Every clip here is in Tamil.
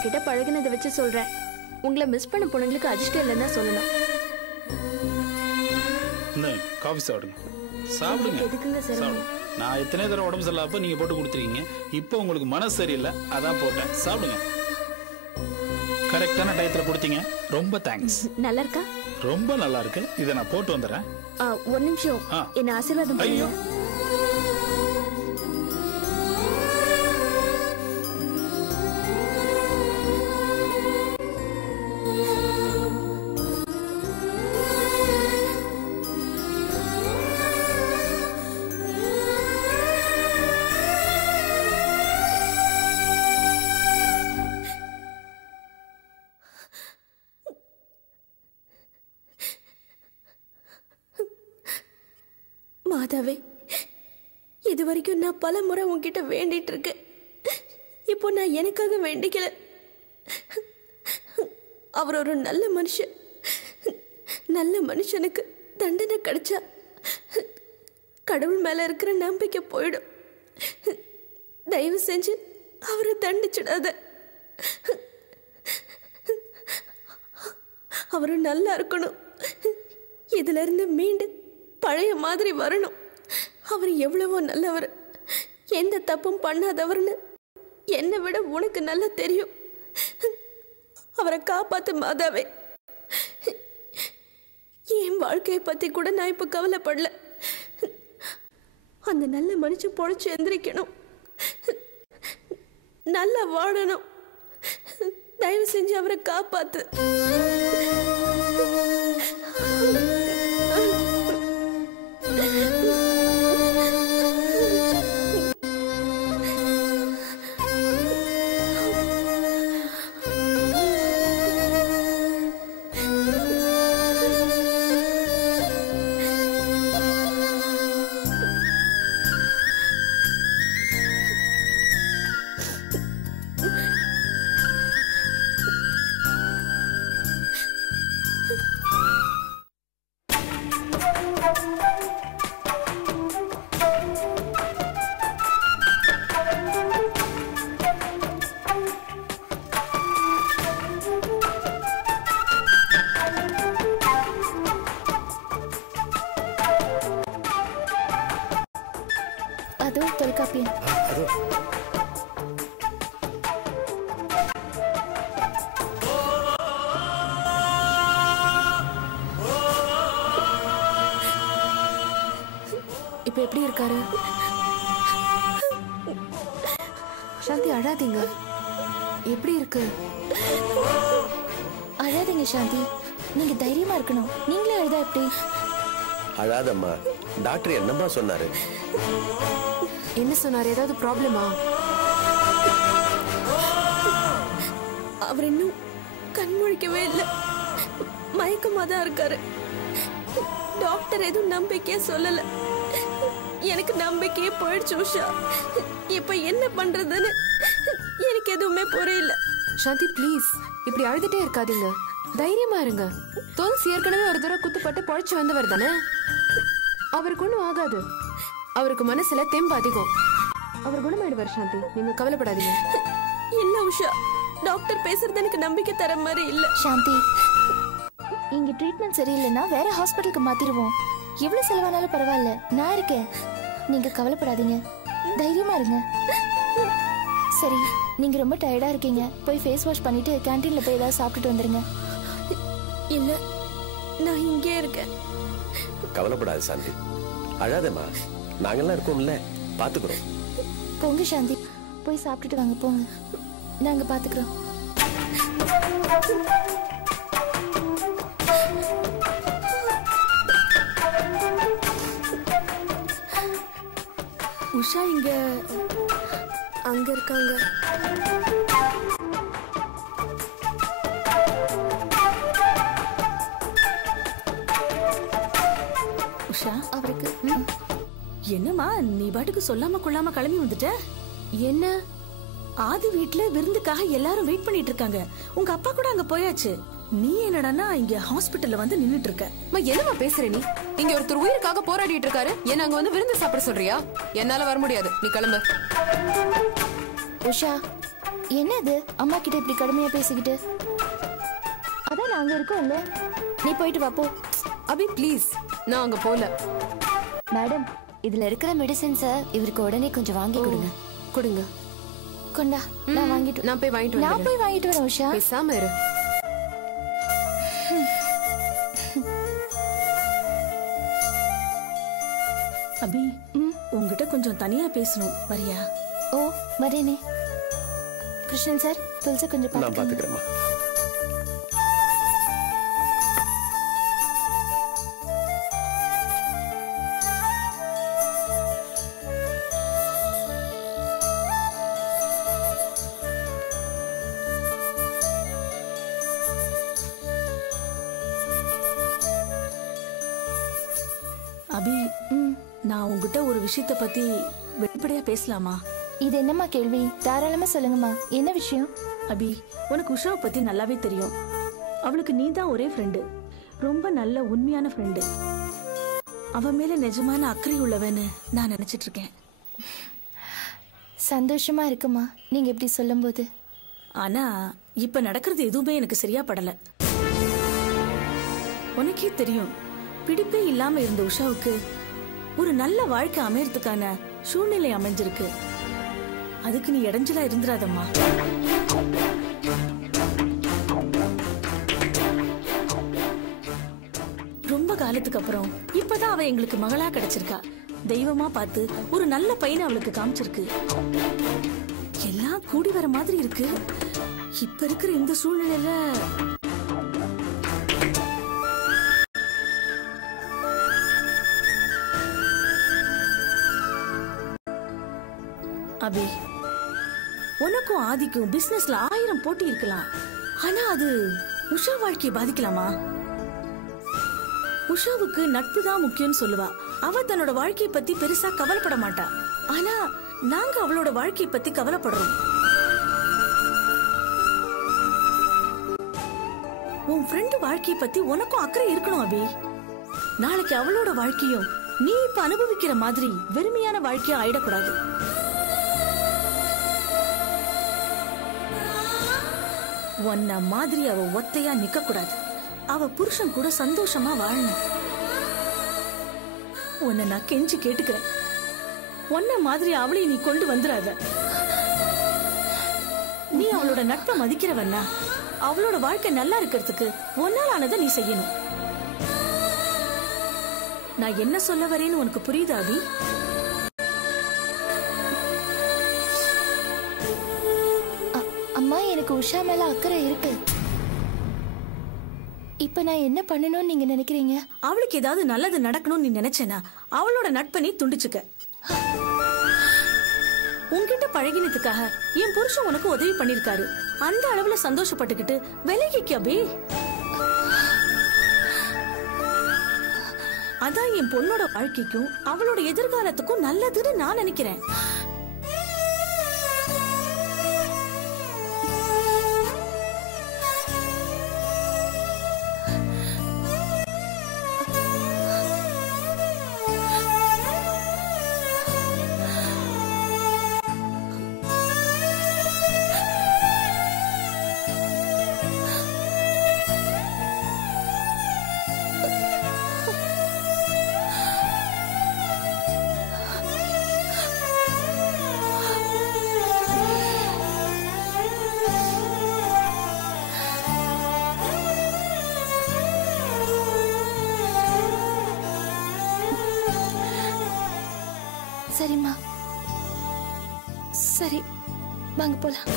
உங்ககிட்ட பழகினதை வச்சு சொல்றேன். உங்களை மிஸ் பண்ண பொண்ணுங்களுக்கு அதிர்ஷ்டம் இல்லைன்னு தான் சொல்லணும். காஃபி சாப்பிடுங்க. சாப்பிடுங்க. எதுக்குங்க சார்? நான் எத்தனை தடவை உடம்பு சரியில்லாப்ப நீங்க போட்டு கொடுத்துருக்கீங்க. இப்போ உங்களுக்கு மனசு சரியில்லை, அதான் போட்டேன். சாப்பிடுங்க. கரெக்டான டயத்துல கொடுத்தீங்க. ரொம்ப தேங்க்ஸ். நல்லா இருக்கா? ரொம்ப நல்லா இருக்கு. இதை நான் போட்டு வந்துடுறேன். ஒரு நிமிஷம், என்ன ஆசீர்வாதம் பண்ணுங்க. மாதாவே, இது வரைக்கும் நான் பல முறை உன்கிட்ட வேண்டிட்டு இருக்கேன். இப்போ நான் எனக்காக வேண்டிக்கல. அவர் ஒரு நல்ல மனுஷன். நல்ல மனுஷனுக்கு தண்டனை கிடைச்சா கடவுள் மேல இருக்கிற நம்பிக்கை போயிடும். தயவு செஞ்சு அவரை தண்டிச்சிடாத. அவரு நல்லா இருக்கணும். இதுல இருந்து மீண்டு பழைய மாதிரி வரணும். அவர் எவ்வளவோ நல்லவர், எந்த தப்பும் பண்ணாதவர்னு என்னை விட உனக்கு நல்லா தெரியும். அவரை காப்பாத்து மாதாவே. என் வாழ்க்கையை பத்தி கூட நான் இப்ப கவலைப்படல. அந்த நல்ல மனுஷன் பொழைச்சு எந்திரிக்கணும், நல்லா வாழணும். தயவு செஞ்சு அவரை காப்பாத்து. அதோ தொலைக்காப்பி. இப்ப எப்படி இருக்காரு? சாந்தி அழாதீங்க. எப்படி இருக்கு? அழாதீங்க சாந்தி, நீங்க தைரியமா இருக்கணும். நீங்களே அழுதா எப்படி? அழாதம்மா. டாக்டர் என்னம்மா சொன்னாரு? என்ன சொன்னாரு? ஏதாவது ப்ராப்ளமா? அவர் இன்னும் கண்முழிக்கவே இல்லை, மயக்கமா தான் இருக்காரு. டாக்டர் எதுவும் நம்பிக்கையே சொல்லல. எனக்கு நம்பிக்கையே போயிடுச்சு உஷா. இப்ப என்ன பண்றதுன்னு எனக்கு எதுவுமே புரியல. சாந்தி ப்ளீஸ் இப்படி அழுதுட்டே இருக்காதீங்க, தைரியமா இருங்க. துளசி ஏற்கனவே ஒரு தடவை குத்துப்பட்டு பொழைச்சு வந்தவர் தானே, அவருக்கு ஒண்ணும் ஆகாது. அவருக்கு மனசுல தெம்பு அதிகம், அவர் குணமாயிடுவார். சாந்தி நீங்க கவலைப்படாதீங்க. இல்ல உஷா, டாக்டர் பேசுறது எனக்கு நம்பிக்கை தர மாதிரி இல்ல. சாந்தி, இங்க ட்ரீட்மெண்ட் சரியில்லைன்னா வேற ஹாஸ்பிட்டலுக்கு மாத்திடுவோம். எவ்வளவு செலவானாலும் பரவாயில்ல, நான் இருக்கேன். நீங்க கவலைப்படாதீங்க, தைரியமா இருங்க. சரி, நீங்க ரொம்ப டயர்டா இருக்கீங்க, போய் ஃபேஸ் வாஷ் பண்ணிட்டு கேண்டீன்ல போய் ஏதாவது சாப்பிட்டுட்டு வந்துருங்க. இல்ல, நான் இங்கே இருக்கேன். கவலைப்படாது சாந்தி, அழாதம்மா. நாங்கெல்லாம் இருக்கோம்ல, பாத்துக்கிறோம். போங்க சாந்தி, போய் சாப்பிட்டுட்டு வாங்க. போங்க, நாங்க பாத்துக்கிறோம். உஷா இங்க அங்க இருக்காங்க. உஷா, அவருக்கு என்னம்மா நீ பாட்டுக்கு சொல்லாம கொள்ளாம கிளம்பி வந்துட்ட? என்ன? ஆதி வீட்டுல விருந்துக்காக எல்லாரும் வெயிட் பண்ணிட்டு இருக்காங்க. உங்க அப்பா கூட அங்க போயாச்சு. நீ என்னடானா இங்க ஹாஸ்பிட்டல்ல வந்து நின்னுட்டு இருக்க. என்னமா பேசுற நீ? இங்க ஒருத்தர் உயிருக்காக போராடிட்டு இருக்காரு, என்ன அங்க வந்து விருந்து சாப்பிட சொல்றியா? என்னால வர முடியாது, நீ கிளம்பு. உஷா, என்னது அம்மா கிட்ட இப்படி கடுமையா பேசிக்கிட்டு? அதான் நாங்க இருக்கோம்ல, நீ போயிட்டு வா போ. அபி ப்ளீஸ், நான் அங்க போல. மேடம், இதுல இருக்கிற மெடிசின்ஸ இவருக்கு உடனே கொஞ்சம் வாங்கி கொடுங்க. கொடுங்க. கொண்டா, நான் வாங்கிட்டு நான் போய் வாங்கிட்டு வரேன் உஷா. பேசாம இரு. அபி, உங்ககிட்ட கொஞ்சம் தனியா பேசணும், வரியா? ஓ வரேனே. கிருஷ்ணன் சார், துளசி கொஞ்சம் நான் பாத்துக்கிறேம்மா. அபி, நான் உங்ககிட்ட ஒரு விஷயத்தை பத்தி வெளிப்படையா பேசலாமா? இது என்னம்மா கேள்வி? தாராளமா சொல்லுங்கம்மா, என்ன விஷயம்? அபி, உனக்கு உஷாவை பத்தி நல்லாவே தெரியும். அவளுக்கு நீ தான் ஒரே ஃப்ரெண்டு, ரொம்ப நல்ல உண்மையான ஃப்ரெண்டு. அவ மேல நிஜமான அக்கறை உள்ளவன்னு நான் நினைச்சிட்டு இருக்கேன். சந்தோஷமா இருக்குமா நீங்க இப்படி சொல்லும்போது. ஆனா இப்ப நடக்கிறது எதுவுமே எனக்கு சரியா படல. உனக்கே தெரியும், பிடிப்பே இல்லாம இருந்த உஷாவுக்கு ஒரு நல்ல வாழ்க்கை அமையறதுக்கான சூழ்நிலை அமைஞ்சிருக்கு. அதுக்கு நீ இடைஞ்சலா இருந்துராதம்மா. ரொம்ப காலத்துக்கு அப்புறம் இப்பதான் அவ எங்களுக்கு மகளா கிடைச்சிருக்கா. தெய்வமா பார்த்து ஒரு நல்ல பையனை அவளுக்கு காமிச்சிருக்கு. எல்லாம் கூடி வர மாதிரி இருக்கு. இப்ப இருக்கிற இந்த சூழ்நிலையில அபி, உனக்கும் ஆதிக்கும் பிசினஸ்ல 1000 போட்டி இருக்கலாம். ஆனா அது உஷா வாழ்க்கையை பாதிக்கலாமா? உஷாவுக்கு நட்பு தான் முக்கியம் சொல்லுவா. அவ தன்னோட வாழ்க்கையை பத்தி பெருசா கவலைப்பட மாட்டா. ஆனா நாங்க அவளோட வாழ்க்கையை பத்தி கவலைப்படுறோம். உன் ஃப்ரெண்டு வாழ்க்கையை பத்தி உனக்கும் அக்கறை இருக்கணும் அபி. நாளைக்கு அவளோட வாழ்க்கையும் நீ இப்ப அனுபவிக்கிற மாதிரி வெறுமையான வாழ்க்கையா ஆயிடக்கூடாது. உன்ன மாதிரி அவ ஒத்தையா நிக்க கூடாது. அவ புருஷன் கூட சந்தோஷமா வாழணும். உன்னை நான் கெஞ்சி கேட்டுக்கிறேன், உன்ன மாதிரி அவளையும் நீ கொண்டு வந்துடாத. நீ அவளோட நட்பை மதிக்கிறவன்னா அவளோட வாழ்க்கை நல்லா இருக்கிறதுக்கு ஒன்னால ஆனதை நீ செய்யணும். நான் என்ன சொல்ல வரேன்னு உனக்கு புரியுதா அபி? அம்மா, எனக்கு உஷா மேல அக்கறை இருக்கு. இப்ப நான் என்ன பண்ணணும்னு நீங்க நினைக்கிறீங்க? அவளுக்கு ஏதாவது நல்லது நடக்கணும்னு நீ நினைச்சேனா அவளோட நட்பை நீ துண்டிச்சுக்க. உன்கிட்ட பழகினதுக்காக என் புருஷன் உனக்கு உதவி பண்ணிருக்காரு. அந்த அளவுல சந்தோஷப்பட்டுக்கிட்டு விலகிக்க அபி. அதான் என் பொண்ணோட வாழ்க்கைக்கும் அவளோட எதிர்காலத்துக்கும் நல்லதுன்னு நான் நினைக்கிறேன். சரிம்மா, சரி, வாங்க போலாம்.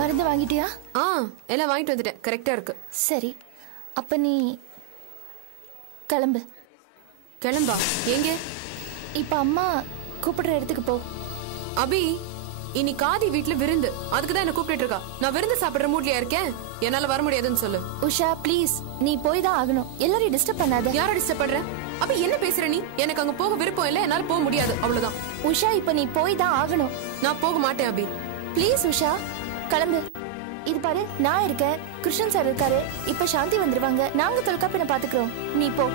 மருந்து வாங்கிட்டியா? எல்லாம் வாங்கிட்டு வந்துட்டேன், கரெக்டா இருக்கு. சரி, அப்ப நீ கிளம்பு. கிளம்பா? எங்க? இப்ப அம்மா கூப்பிடுற இடத்துக்கு போ. அபி, இன்னைக்கு ஆதி வீட்ல விருந்து, அதுக்குதான் என்ன கூப்பிட்டு இருக்கா. நான் விருந்து சாப்பிடுற மூட்லயா இருக்கேன், என்னால வர முடியாதுன்னு சொல்லு. உஷா ப்ளீஸ், நீ போய் தான் ஆகணும். எல்லாரையும் டிஸ்டர்ப் பண்ணாத. யார டிஸ்டர்ப் பண்ற? அப்ப என்ன பேசுற நீ? எனக்கு அங்க போக விருப்பம் இல்ல, என்னால போக முடியாது, அவ்வளவுதான். உஷா இப்ப நீ போய் தான் ஆகணும். நான் போக மாட்டேன் அபி. ப்ளீஸ் உஷா கிளம்பு. இது பாரு, நான் இருக்கேன், கிருஷ்ணன் சார் இருக்காரு, இப்ப சாந்தி வந்துருவாங்க, நாங்க தொலைக்காப்பின பாத்துக்கிறோம். நீ போ.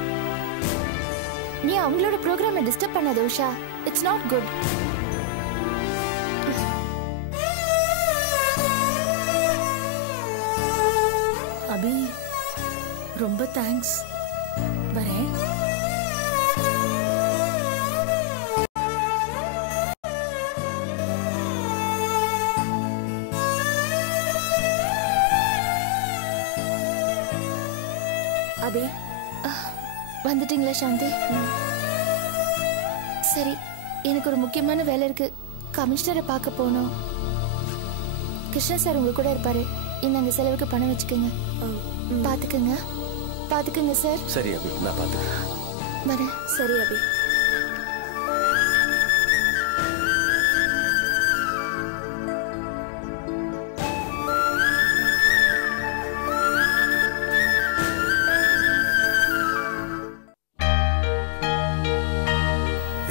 நீ அவங்களோட ப்ரோக்ராமை டிஸ்டர்ப் பண்ணாத Usha. It's not good. Abhi ரொம்ப தேங்க்ஸ். வரேன். அபி வந்துட்டீங்களா சாந்தி? சரி, எனக்கு ஒரு முக்கியமான வேலை இருக்கு. கமிஷனரை பார்க்க போகணும். கிருஷ்ணா சார் உங்க கூட இருப்பாரு. இந்த செலவுக்கு பணம் வச்சுக்கோங்க. பாத்துக்கங்க சார். சரி அபி, நான் பாத்துக்கிறேன். வரேன். சரி அபி.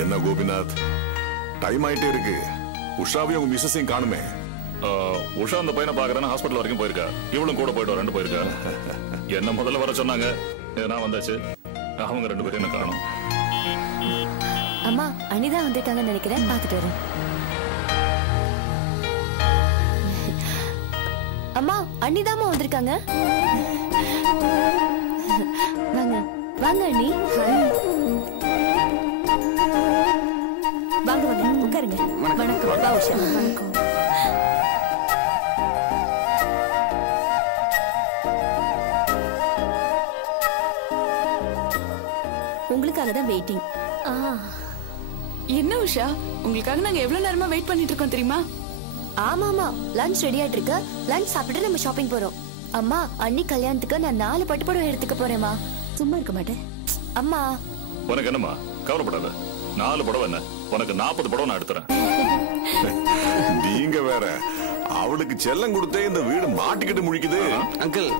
என்ன கோபிநாத், டைம் ஆயிட்டே இருக்கு. உஷாவையும் உங்க மிஸ்ஸஸையும் காணுமே. உஷா அந்த பையனை பாக்குறேன்னு ஹாஸ்பிட்டல் வரைக்கும் போயிருக்கா. இவளும் கூட போயிட்டு ரெண்டு போயிருக்கா. என்ன முதல்ல வர சொன்னாங்க, நான் வந்தாச்சு. அவங்க ரெண்டு பேரும் என்ன காணும். அம்மா அனிதா வந்துட்டாங்கன்னு நினைக்கிறேன், பாத்துட்டு வரேன். அம்மா அனிதாமா வந்திருக்காங்க. வாங்க வாங்க அண்ணி. வாங்க வாங்க உட்காருங்க. வணக்கம். வா உஷா. வணக்கம். உங்களுக்காக தான் வெயிட்டிங். என்ன உஷா, உங்களுக்காக நாங்க எவ்வளவு நேரமா வெயிட் பண்ணிட்டு இருக்கோம் தெரியுமா? ஆமாமா, லஞ்ச் ரெடி ஆயிட்டு இருக்கு. லஞ்ச் சாப்பிட்டு நம்ம ஷாப்பிங் போறோம். அம்மா அண்ணி கல்யாணத்துக்கு நான் 4 பட்டுப்புடவை எடுத்துக்க போறேம்மா. சும்மா இருக்க மாட்டேன் அம்மா. உனக்கு என்னம்மா, கவலைப்படாத. 4 புடவை என்ன, உனக்கு 40 புடவை நான் எடுத்துறேன். நீங்க வேற, அவளுக்கு செல்லம் கொடுத்தே இந்த வீடு மாட்டிக்கிட்டு முழிக்குது. அங்கிள்,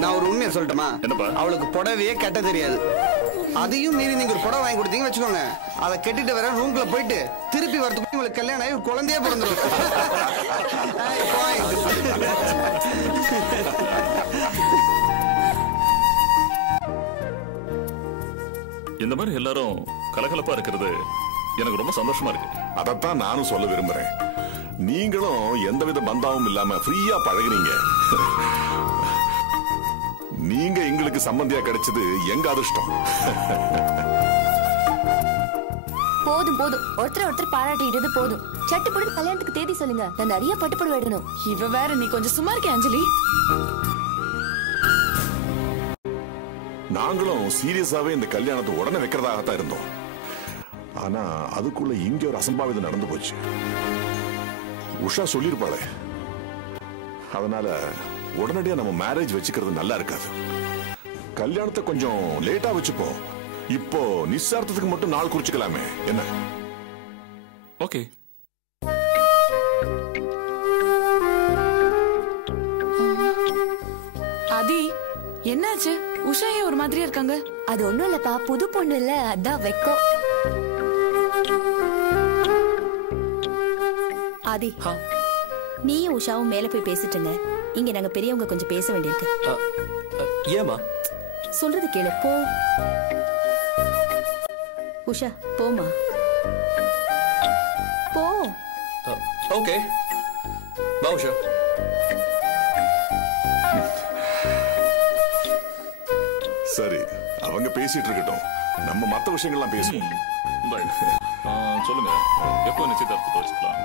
நான் ஒரு உண்மையை சொல்லட்டுமா? என்னப்பா? அவளுக்கு புடவையே கட்ட தெரியாது. அதையும் மீறி நீங்க ஒரு புடவை வாங்கி கொடுத்தீங்க வச்சுக்கோங்க, அதை கட்டிட்டு வர ரூம்குள்ள போயிட்டு திருப்பி வரதுக்கு உங்களுக்கு கல்யாணம் ஆகி ஒரு குழந்தையே பிறந்துடும். இந்த மாதிரி எல்லாரும் கலகலப்பா இருக்கிறது எனக்கு ரொம்ப சந்தோஷமா இருக்கு. அதத்தான் நானும் சொல்ல விரும்புறேன். நீங்களும் எந்தவித பந்தாவும் இல்லாம ஃப்ரீயா பழகுறீங்க. நீங்க எங்களுக்கு சம்பந்தியா கிடைச்சது எங்க அதிர்ஷ்டம். போதும் போதும், ஒருத்தர் பாராட்டிட்டு போதும். சட்டுப்பட்டு கல்யாணத்துக்கு தேதி சொல்லுங்க, நான் நிறைய பட்டுப்புடவை எடுக்கணும். இவ வேற, நீ கொஞ்சம் சும்மா இருக்கே அஞ்சலி. நாங்களும் சீரியஸாவே இந்த கல்யாணத்தை உடனே வைக்கிறதாகத்தான் இருந்தோம். ஆனா அதுக்குள்ள இங்க ஒரு அசம்பாவிதம் நடந்து போச்சு. உஷா சொல்லிருப்பாளே, அதனால உடனடியா நம்ம மேரேஜ் வச்சுக்கிறது நல்லா இருக்காது. கல்யாணத்தை கொஞ்சம் லேட்டா வச்சுப்போம். இப்போ நிச்சயார்த்தத்துக்கு மட்டும் நாள் குறிச்சுக்கலாமே, என்ன? ஓகே. ஆதி, என்னாச்சு? உஷா ஏன் ஒரு மாதிரியா இருக்காங்க? அது ஒண்ணும் இல்லப்பா, புது பொண்ணு இல்ல, அதான் வெக்கம். ஆதி, நீயும் உஷாவும் மேல போய் பேசிட்டுங்க. இங்க நாங்க பெரியவங்க கொஞ்சம் பேச வேண்டியிருக்கு. ஏமா? சொல்றது கேளு, போ. உஷா போமா, போ. ஓகே, வா உஷா. சரி, அவங்க பேசிட்டு இருக்கட்டும், நம்ம மத்த விஷயங்கள்லாம் பேசுவோம். சொல்லுங்க, எப்போ நிச்சயதார்த்தத்தை வச்சுக்கலாம்?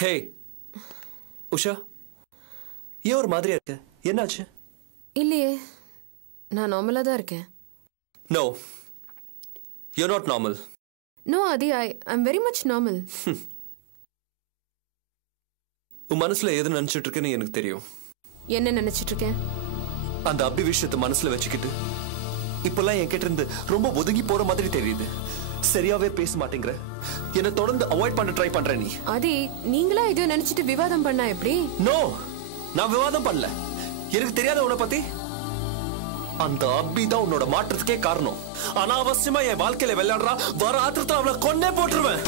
ஹே உஷா, ஏன் ஒரு மாதிரியா இருக்க? என்னாச்சு? இல்லையே, நான் நார்மலா தான் இருக்கேன். No, you not normal. No Aadhi, I'm very much normal. உன் மனசுல எது நினைச்சிட்டு இருக்கேன்னு எனக்கு தெரியும். என்ன நினைச்சிட்டு இருக்கேன்? அந்த அபி விஷயத்தை மனசுல வச்சுக்கிட்டு இப்பெல்லாம் என்கிட்ட இருந்து ரொம்ப ஒதுங்கி போற மாதிரி தெரியுது. சரியாவே பேச மாட்டேங்கிற. என்ன தொடர்ந்து அவாய்ட் பண்ண ட்ரை பண்ற நீ. ஆதி, நீங்களா இதோ நினைச்சிட்டு விவாதம் பண்ணா எப்படி? நோ, நான் விவாதம் பண்ணல. எனக்கு தெரியாத உன்னை பத்தி. அந்த அபி தான் உன்னோட மாற்றத்துக்கே காரணம். அனாவசியமா என் வாழ்க்கையில விளையாடுறா. வர ஆத்திரத்தை அவளை கொன்னே போட்டுருவேன்.